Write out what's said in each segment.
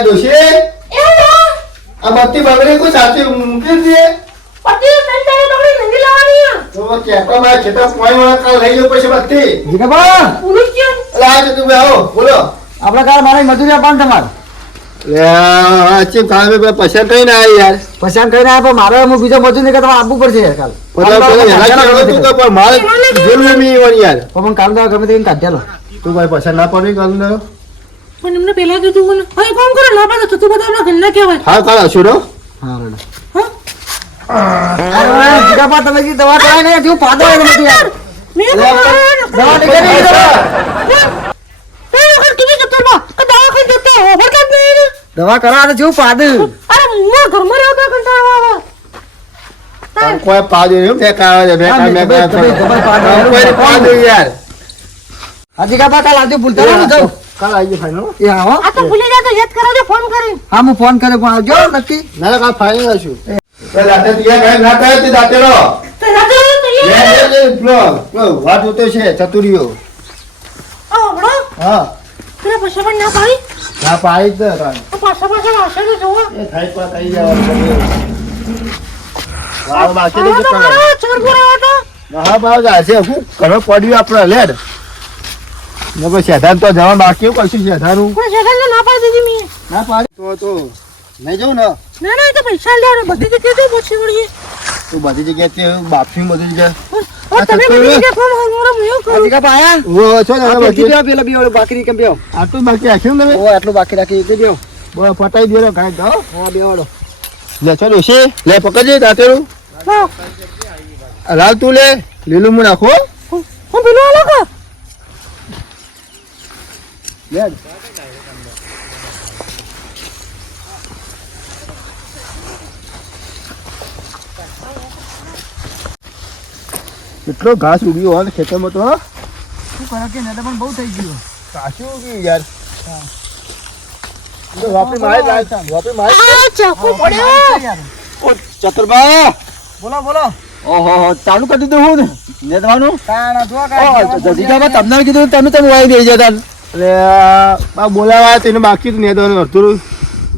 એ ડોશી આ બત્તી બગડી કોઈ સાચી મૂકી દે તો કેતો મારા ખેતર પોઈ વાળા કાલ લઈ જવું પડશે બત્તી જીગાબા એટલે આ છે તમે આવો બોલો. આપણા કાલ મારે મજૂરી આપવાનું તમારે. અચી કામે બે પૈસા કઈ ના આવી યાર. પૈસા કઈ ના આપો મારે હું બીજો મજૂર નહીં કે તમારે આપવું પડશે યાર કાલ. તો પણ મારે ઈ વળી યાર. પણ કામ તો ગમે તે કાઢ્યા તું ભાઈ પૈસા ના પડે કાલ પણ એમને પેલા કીધું મને હવે કોમ કરો ના પાડો તો બધા આપણા ઘરના કહેવાય. હા કાલ હશું રો હા? રેડો જીગાબા તમે જે દવા કરાય ને જેવું પાદો હોય નથી યાર. મેં દવા નીકળી જ. દવા કરાવે તો પાદ અરે ઘરમાં તો કંટાળો આવે. કોઈ છે કોઈ યાર. ભૂલતા ના કાલ આવી ફાઈનલ એ આવો. આ તો ભૂલી જાય તો યાદ કરાવજો ફોન કરી હા હું ફોન કર્યો પણ આવજો નક્કી. ના કાલ ફાઈનલ હશું. તો દાતે તિયા કાંઈ ના કહે તે દાતે રો તો રાતે તો લે યાર લે લે પેલો પેલો વાત હોતો છે ચતુરીઓ. આ હમણો? હા. પેલા પૈસા પણ ના પાડી? ના પાડી જ તાન પાછા પાછા વાસે તો જોવો. એ થાય પા થઈ જવાનું વાવ બાકી તો તો મારો ચાર પૂરા હતો. હા બાવ જાશે હું ઘણો પડ્યું આપણે લેડ ને પછી શેધાન તો જવાનું બાકી કશું શેધાનું પણ જગન ના પાડી દીધી મેં. ના પાડી? તો તો નહીં જવું ને? ના ના તો પૈસા લેવાનો બધી જગ્યાએ તો પછી વળીએ તું બધી જગ્યાએ બાફી બધી જગ્યાએ. તમે બધી જગ્યાએ ફોન હમણાં એવું કરું. જીગાબા આયા ઓ છો ને આ હવે પેટી બાકી બેહો, પેલા બે ઓલો બાકી કેમ બેહો? આટલું બાકી રાખ્યું ને ઓ આટલું બાકી રાખી એટલે બેહો? બોલ પટાઈ દે કાંઈ તો. હા બેવાડો લે ચો ડોશી લે પકડજે દાંતેરું. લાલ તું લે લીલું મું નાખો હું. પેલું આલો કા? કેટલો ઘાસ ઉગ્યો હોય ખેતરમાં તો? શું કરે કે ને પણ બહુ થઈ ગયું. કાશું ઉગ્યું યાર. વાપરી મારે વાપરી મારે બોલો બોલો. ઓહો ચાલુ કરી દીધું હું. ને નેદવાનું તમને કીધું તમે તમે વાઈ દઈ જતા. એટલે આ બોલાવા તેને બાકી નહીં તો અડધું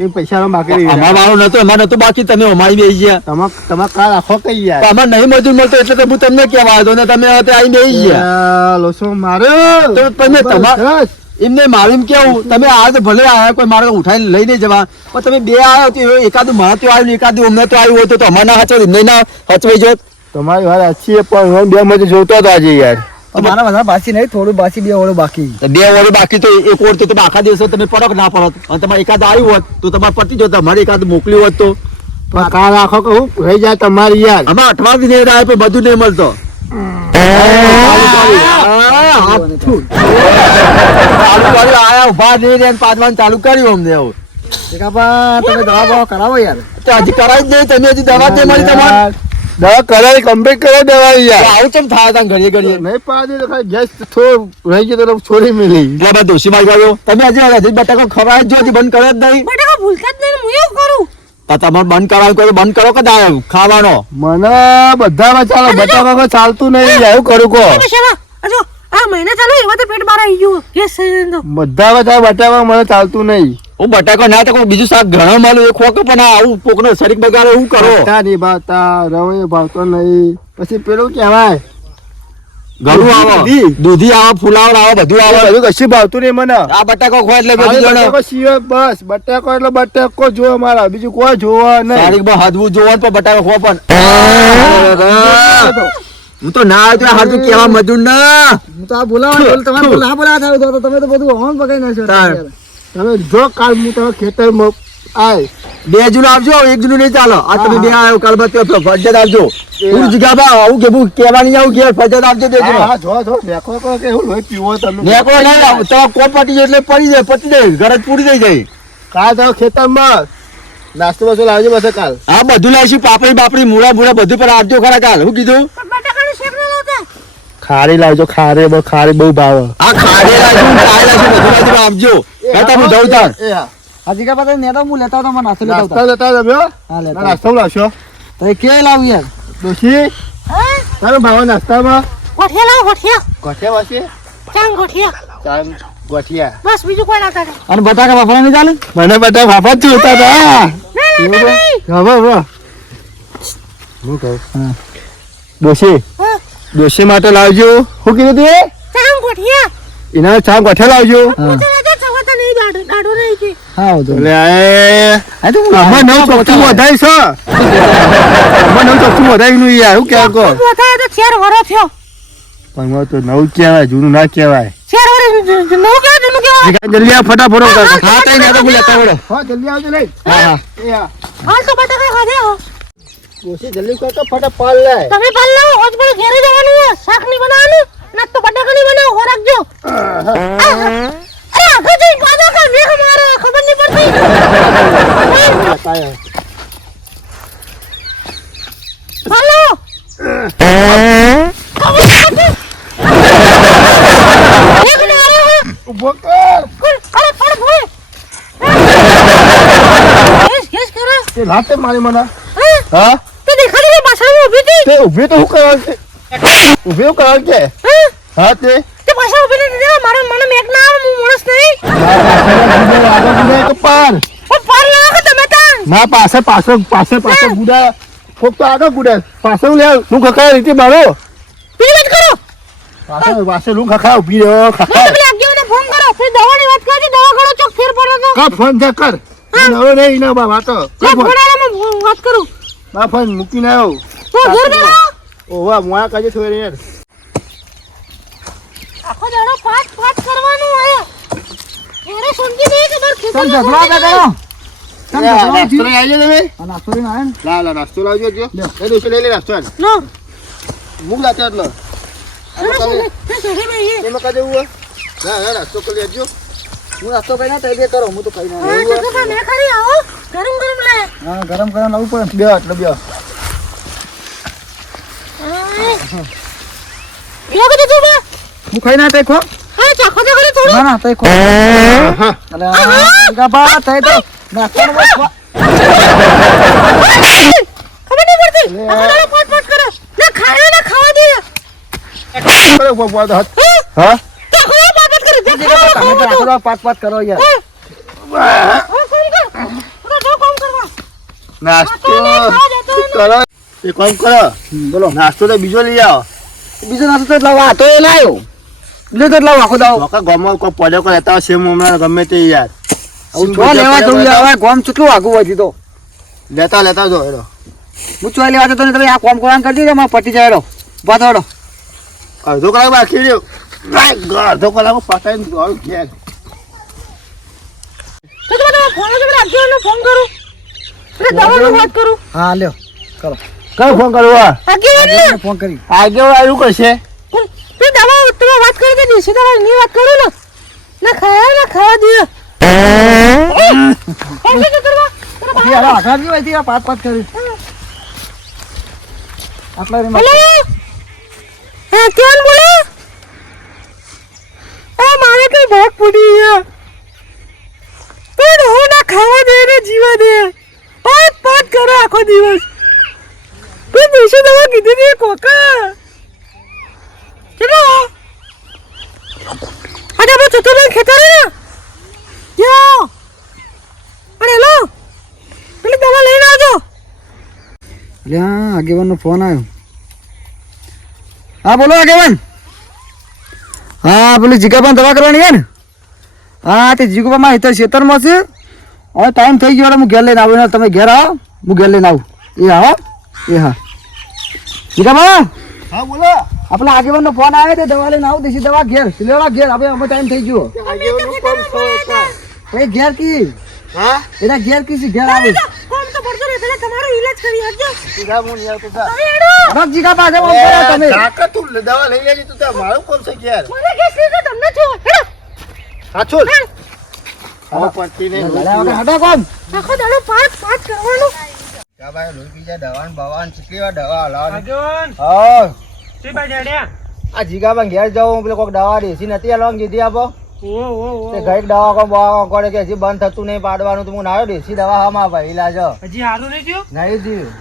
એ પૈસા બાકી અમાર વાળો નતો અમાર નતો બાકી તમે અમારી બેસી ગયા. તમાર તમાર કાલ આખો કઈ ગયા? અમાર નહીં મજૂર મળતો એટલે તો હું તમને કહેવા આવ્યો ને તમે હવે આવી બેસી ગયા. લોસો મારે તો તમે તમા- એમને મારું કેવું તમે આ તો ભલે આવ્યા કોઈ મારે ઉઠાઈને લઈ નહીં જવા પણ તમે બે આવ્યો તો એકાદું મારા તો આવ્યું એકાદું અમને તો આવ્યું હોતું તો અમારે ના હચો એમને ના હચવાઈ જોત તમારી વાત સાચી પણ હું બે મજૂર જોતો હતો આજે યાર. મારા બધા બાસી નહીં થોડું બાસી બે ઓળું બાકી. બે ઓળું બાકી તો એક ઓળ તો તમે આખા દિવસો તમે પડક ના પડત અને તમારે એકાદ આવ્યું હોત તો તમારે પતી જો તમારે એકાદ મોકલી હોત તો. કાર આખો કહું રહી જાય તમારી યાર આમાં અઠવાડિયે નહીં આવે પણ બધું નહીં મળતો. ચાલુ કર્યું. ચાલુ અમને એવું તમે દવા કરાવો યાર. હજી કરાવી જ નહીં તમે હજી દવા જ નહીં મળી તમારે. દવા કરાવી કમ્પ્લીટ કરો દવા યાર. આવું કેમ થાય તા ઘડીએ ઘડીએ? નહીં પાડી તો ખાલી ગેસ થોડું રહી ગયો તો છોડી મેલી. એટલે બધા દોષી મારી ગયો તમે હજી હજી બટાકો ખવડાય જ હજી બંધ કરે જ નહીં. બટાકા ભૂલતા જ નહીં હું એવું કરું. તો તમારે બંધ કરાવવાનું કોઈ બંધ કરો કે ના ખાવાનો? મને બધામાં ચાલો બટાકા ચાલતું નહીં એવું કરું કો આ મહિને ચાલુ એવા તો પેટ મારા આવી ગયું. જાય તો બધામાં મને ચાલતું નહીં. હું બટાકો ના તો બીજું શાક ઘણા માલું એ ખોક પણ આ આવું પોકનો શરીર બગાડે એવું કરો? બટા નહીં ભાવતા રવે ભાવતો નહીં. પછી પેલું કહેવાય ઘણું આવે. દૂધી. આવો ફુલાવર આવે બધું આવો. બધું કશું ભાવતું નહીં મને. આ બટાકો ખોય એટલે બધું બટાકો સિવાય બસ. બટાકો એટલે બટાકો જોવે મારા. બીજું કોઈ જોવા નહીં. હદવું જોવાનું પણ બટાકો ખો પણ. હું તો ના આવ્યો તો હારું કેવા મજૂર ના. હું તો આ બોલાવા બોલ. તમે બોલા બોલા થાવ તો તમે તો બધું હોન પકડી નાખ્યો. તમે જો કાલ હું તમે ખેતરમાં આય બે જૂન આવજો એક જૂન નહીં ચાલો. આ તમે બે આવ્યો કાલ બાદ ફરજત આવજો હું જગ્યા બા આવું કે હું કેવા નહીં આવું કે ફરજત આવજો બે જૂન. હા, હા, જો જો મેકો કો કે હું લોહી પીવો તમે. નેકો નહીં તો કોપટી એટલે પડી જાય પતી જાય ઘર જ પૂરી થઈ જાય. કાલ જાઓ ખેતરમાં નાસ્તો બસો લાવજો બસ કાલ. હા બધું લાવીશું પાપડી બાપડી મૂળા મૂળા બધું પર આવજો ખરા કાલ. શું કીધું પણ બટાકાનું શેક ના લાવતા ખારી લાવજો ખારી બહુ ખારી બહુ ભાવે. આ ખારે લાવજો ખાઈ લાવજો બધું લાવજો આપજો. કહેતા હું જાઉં તાર. હજી કા આ નેતા હું લેતા હતો મને નાસ્તો લેતા નાસ્તો લેતા તમે હો? હા લેતા નાસ્તો લાવશો? તો કે લાવું યાર? દોશી હા તારો ભાવ નાસ્તામાં? ગોઠિયા લાવો ગોઠિયા. ગોઠિયા વાસી? ચાંગ ગોઠિયા. ચાંદ ગોઠિયા. બસ બીજું કોઈ ના કરે અને બટાકા બાફરા નહીં ચાલે? મને બધા ભાફા જ જોતા હતા. હવે હવે હું કહું ડોશી માટે લાવજો. શું કીધું તું ચામ ગોઠિયા. એના ચામ ગોઠિયા લાવજો. કે. હા વધુ એટલે આ તો આમાં નવ વધાય છે. વધાયનું યાર શું કહેવાય તો ચાર વરો થયો. પણ તો નવું કહેવાય જૂનું ના કહેવાય. વરો નવું જૂનું જલ્દી આવ ફટાફટ હા તઈ ને તો બોલે તવડો હા જલ્દી આવજો લઈ હા હા. એ હા. હાલ તો બટાકા ખાધે હો. ડોશી જલ્દી કર તો ફટાફટ લે તમે પાલ લાવો આજ પણ ઘરે જવાનું છે શાક નહીં બનાવવાનું ના તો બટાકા નહીં બનાવો હો રાખજો. અરે આગળ જઈ પાછા કર મેઘ મારે ખબર નહીં પડતી. કાંઈ. પાલ લાવો મેઘ ને અરે હો ઊભો કર. કુલ અરે પડ ભોય. યસ યસ કરે તે લાતે મારી મને. હા હા તે દેખાડી ને પાછળમાં ઊભી હતી તે ઊભી તો હું કરવાનું છે ઊભી હું કરવાનું છે હા? તે. તે પાછા ઊભી નથી દેવા મારો મને મેક ના આવે હું મોણસ નહીં. તો પાર. ઓ પાર લાવો તમે તા. ના પાસે પાસે પાસે પાસે ગુડા. કોક તો આગળ ગુડા. પાસે લે હું કકા રીતે મારો. પેલી વાત કરો. પાસે પાસે હું કકા ઊભી રહ્યો કકા પેલા આગેવાને ફોન કરો. ફરી દવાની વાત કરી દવા કરો ચોક ફેર પડો તો કા ફોન છે કર. નવો નહીં ના બાબા તો. કા ફોન. હું વાત કરું. બા ફોન મૂકીને આવ્યો તો ઘર બેઠા ઓવા મોયા કાજે થોડી યાર. આખો દાડો પાટ પાટ કરવાનું હોય ઘરે સમજી નહીં કે તમ ઝઘડા કા કરો. તમ ઝઘડા નાસ્તો લઈ આવજો તમે. આ નાસ્તો લઈને આયા લા લા નાસ્તો લાવજો જો. એ દોસ્તો લઈ લે નાસ્તો હાલ. નો મૂક લાતે એટલો. અરે સોને તે સોને મે એ એમાં કાજે ઉવા ના ના નાસ્તો કરી લેજો હું નાસ્તો કરીને તઈ બે કરો. હું તો ખાઈ ના હા તો તો મે ખરી આવો. ગરમ ગરમ લે હા ગરમ ગરમ લાવવું પડે. બે આટલો બે. લો કે તું બે હું ખાઈ ના તઈ ખો હા ચાખો તો ખરી થોડું। ના ના તઈ ખો. હા. અરે આ તઈ તો નાસ્તો નો ખો. ખબર નહીં પડતી? આખો દાડો પાટ પાટ ના ખાય ના ખાવા દે। કરે ઊભો ઊભો હાથ હા? તો આખો દાડો પાટ પાટ કરે જે તમે ખાવા તો ખાવા આખો દાડો પાટ પાટ કરો યાર. હા? કોમ કર તો જો કોમ કરવા। નાસ્તો. કરો એ કામ કરો. બોલો નાસ્તો તો બીજો લઈ આવો. બીજો નાસ્તો તો લાવો તો એ લાયો. બીજો તો લાવો આખો દાવ. મોકા ગામમાં કો પડ્યો કો લેતા છે હમણાં ગમે તે યાર. હું છો લેવા જવું હવે ગોમ કેટલું આગું હોય તો. લેતા લેતા જો એરો હું ચોય લેવા જતો તમે આ કોમ કોમ કરી દીધો મારે પટી જાય એડો બાતો એડો અડધો કલાક બાકી રહ્યો. અડધો કલાક પતાવીને દોડું ઘેર. તો તમે ફોન ફોન કરું. એટલે દવાનું વાત કરું. હા લ્યો કરો. કયો ફોન કરવા આગેવાનને? ફોન કરી. આગે આવ્યું કરશે? તું તે દવા તમે વાત કરી દે દેશી દવા? ની વાત કરું ને? ના ખાયા ના ખાવા દે. શું કરવા યાર હોય આ પાટ પાટ કરી. આટલા રે હેલો? હા કોણ બોલે? એ મારે કઈ ભોગ પડી છે. પણ હું ના ખાવા દે ને જીવા દે. પાત પાત કરે આખો દિવસ. દેશી દવા કીધી હતી કોકા? ચલો. આજે આપણે ચતુર્ભાઈ ખેતર યો અરે હેલો. પેલી દવા લઈને આવજો. એટલે હા ફોન આવ્યો. હા, બોલો આગેવાન. હા, પેલી જીગાબાન દવા કરવાની છે હા, તે જીગાબામાં હિતર ખેતરમાં છે. હવે ટાઈમ થઈ ગયો હું ઘેર લઈને આવું. તમે ઘેર આવો, હું ઘેર લઈને આવું. એ આવો એ હા. જીગાબા હા બોલો. આપણા આગેવાનનો ફોન આવ્યો તે દવા લઈને આવું દેશી દવા ઘેર લેવા ઘેર. હવે અમે ટાઈમ થઈ ગયો. એ ઘેર કી? હા? એના ઘેર કી છે ઘેર આવી. કોમ તો પડતો પેલા તમારો ઈલાજ કરી આપજો. જા. કરો તમે. કાકા તું દવા લઈ લેજે તું તાર મારું કોમ છે ઘેર. મને તમને સાચું હટો કોમ. આખો દાડો પાંચ પાંચ કરવાનું. આ જીગાબા ઘેર જાઉં પેલો કોઈક દવા દેશી નથી આપો. તે દવા કોણ બવા કોણ કે હજી બંધ થતું નહીં પાડવાનું તો હું નાયો દેશી દવા ભાઈ ઇલાજ હજી હારું નહીં થયું? નહીં થયું.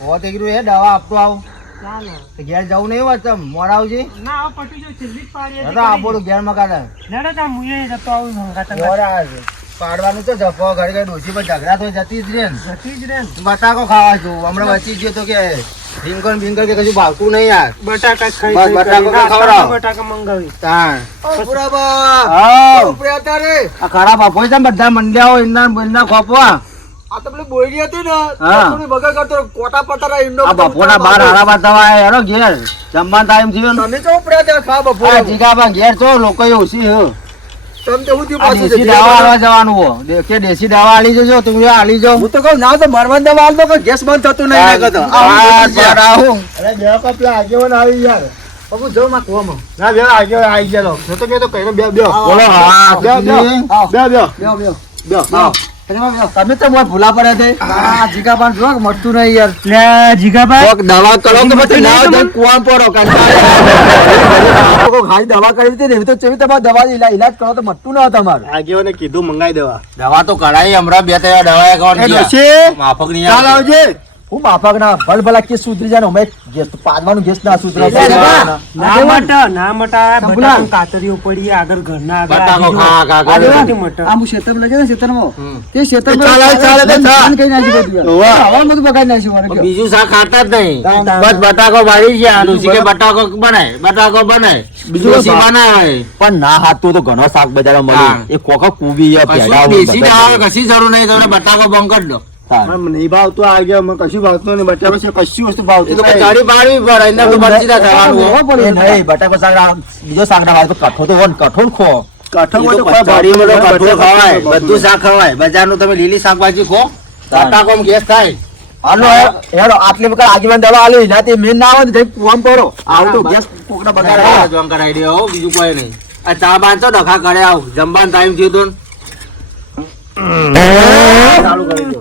હો. તે કીધું એ દવા આપતો આવું. ઘેર જવું નહીં હોત તમ મોરાવજી ના હવે પટી જો છેલ્લી પાડી હતી દાદા આ બોલું ઘેર મકાન. જતો આવું આવે પાડવાનું તો જપો ઘડી ઘડી ડોસી પર ઝઘડા તો જતી જ રે ને જતી જ રે બટાકો ખાવા છું હમણાં વચ્ચે ગયો તો કે ભીંકર ભીંકર કે કશું ભાવતું નહીં યાર. બટાકા ખાઈ બસ, ખાઈ બટાકા મંગાવી તાણ ખવડાવો. બટાકા મંગાવી. તાણ. આ ખરાબ આપો છે ને બધા મંડ્યા હોય એમના એમના ખોપવા આ. તો પેલી બોયડી હતી ને હા. થોડી બગડ કરતો કોટા પટારા ઈંડો આ બપોરના બાર હારા બાર થવા હેરો ઘેર. જમવાનો ટાઈમ થયો તમે ત્યાં ખા બપોરે આ ઘેર તો લોકો ઓછી હે. તમે તો હું પાછું દેશી દવા આલવા જવાનું હો. કે દેશી દવા આલી જજો તમે આલી જાઓ. હું તો કહું ના તો મરવાન દવા આલ દો કે ગેસ બંધ થતું નહીં ને બે અરે બે કપલા આગેવાન આવી યાર બાપુ જો માં કુવામાં. ના બે આગેવાન આવી ગયા તો કે તો કઈને બે. બે બોલો હા બે બે. બે. બે બે. બે. આવો. તમે તો મોય ભૂલા પડ્યા છે. આ જીગા પાન જો કે મળતું નહીં યાર. લે જીગાબાન કોક દવા કરો કે પછી ના તો કુવા પડો લોકો ખાલી દવા કરી હતી ને તો ચેવી તમારે દવા ઈલા- ઈલાજ કરો તો મળતું ના તમારે. ને કીધું મંગાઈ દેવા. દવા તો કઢાઈ હમણાં બે ત્રણ દવા એકાઉન્ટ એ માફક નહીં ચાલ આવે. આવજે. હું માફક ના ભલ ભલા કે સુધરી જાય અમે ગેસ પાડવાનું ગેસ ના સુધરે ના મટા ના મટા સંભળાય. કાતરી ઉપડી આગળ ઘર ના આગળ. ખા, ખા, ખા. આ નથી મટા. આ હું ખેતરમાં લઈ ને હમ. તે શેતર ચાલે, ચાલે, તે. કઈ નાખી બધું હવા બધું બગાડી નાખ્યું મારે બીજું સા ખાતા જ નહીં. બસ બટાકો ભાળી ગયા ઋષિ કે બટાકો બનાય બટાકો બનાય બીજું શાક. બનાવે પણ ના હાથતું તો ઘણો શાક બજારમાં હા. મળે એ કોકા કુબી પેડા કશી જરૂર નહીં તમને બટાકો બંધ કરી દો મને નહીં ભાવતું આ ગયા મને કશું ભાવતું નહીં બટાકા છે કશું વસ્તુ ભાવતું નહીં. ચડી પાડવી પડે એમને તો બરસીદા થવાનું હો. બરાબર નહીં બટાકા શાક આ બીજો શાક ના તો કઠોળ ખો. કોઈ બધું શાક ખવાય. તમે લીલી શાકભાજી ખો બટાકોમાં ગેસ થાય. હાલો હેડો આટલી વખત આગેવાન દવા આલી જાતી મેન ના આવે ને જઈ કુવામાં પડો આવું તો ગેસ કોકડા બગાડ. દે બીજું કોઈ નહીં. આ ચા બાંધો ડખા કરે આવ. જમવાનું ટાઈમ થયું તો. ચાલુ કરી દો.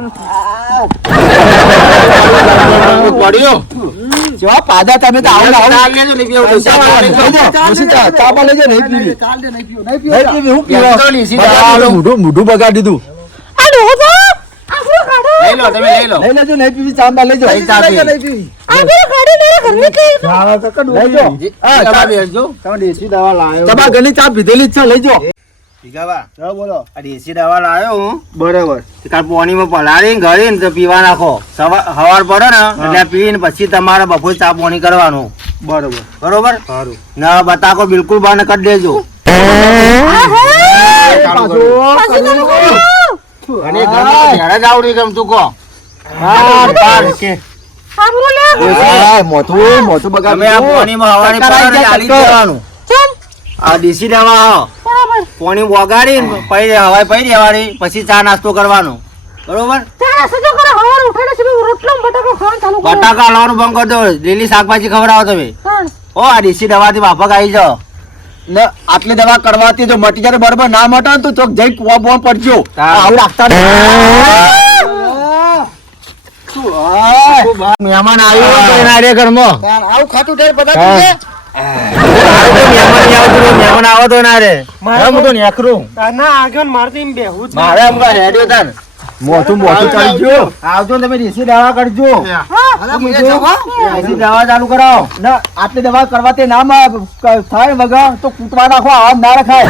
પડ્યો જેવા પાદા તમે તો આવો આવો. ચા લેજો ને પીવું તો ચા લેજો. જાઓ. ઓછી ચા- ચા પણ લઈ જાઓ, નહીં પીવી. ચાલ દે, નહીં પીવું, નહીં પીવું. હું પીવા. તો લીસી બગાડ દવા દીધું, મોઢું મોઢું બગાડી દીધું લઈ લો તમે લઈ લો લઈ લેજો નહીં પીવી ચા બા લઈ ચા પી. નહીં પીવી. લઈ જાઓ. હા, ચા ચા- બેસજો. તમે દેશી દવા લાયો તમારા ઘરની ચા પીધેલી જ છે લઈ જાઓ ભીખાબા, હા બોલો. આ દેશી દવા લાવ્યો હું. બરાબર. કાલ પાણીમાં પલાળીને ગળીને તો પીવા નાખો. સવાર પડે ને એટલે પીને પછી તમારે બપોર ચા પાણી કરવાનું. બરોબર. બરોબર? સારું. ના બતાકો બિલકુલ બંધ કરી દેજો. અને ઘેર ગમતું કહો. હા, બગાડી પાણીમાં જ દેવાનું આ દેશી દવા હો પાણી વગાડી પછી હવાય પડી દેવાની પછી ચા નાસ્તો કરવાનો. બરોબર? બટાકા લાવવાનું બંધ કરી દો લીલી શાકભાજી ખવડાવો તમે. ઓ આ દેશી દવાથી માફક આવી જાઓ. ને આટલી દવા કરવાથી જો મટી જાય તો બરોબર ના મટે ને તો ચોક જઈ કુવા બુવા પડજો. આવું રાખતા? મહેમાન આવ્યું ઘરમાં. આવું ખાતું ઠેર હા. આવો તો એના હારે મારે હું તો નેકરું ના આગળ મારે તો એમ બેહવું જ નહીં. મારે એમ કહે હેડ્યો તાન મોથું મોથું ચાલી આવજો તમે દેશી દવા કરજો અલા, મુજે જવા. દેશી દવા ચાલુ કરાવો ના આટલી દવા કરવા તે નામ થાય વગર તો કૂટવા નાખો આવા ના રખાય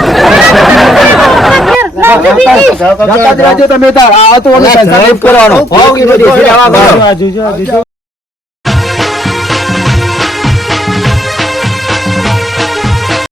જતા જ રહેજો તમે તાર આ તો કરવાનો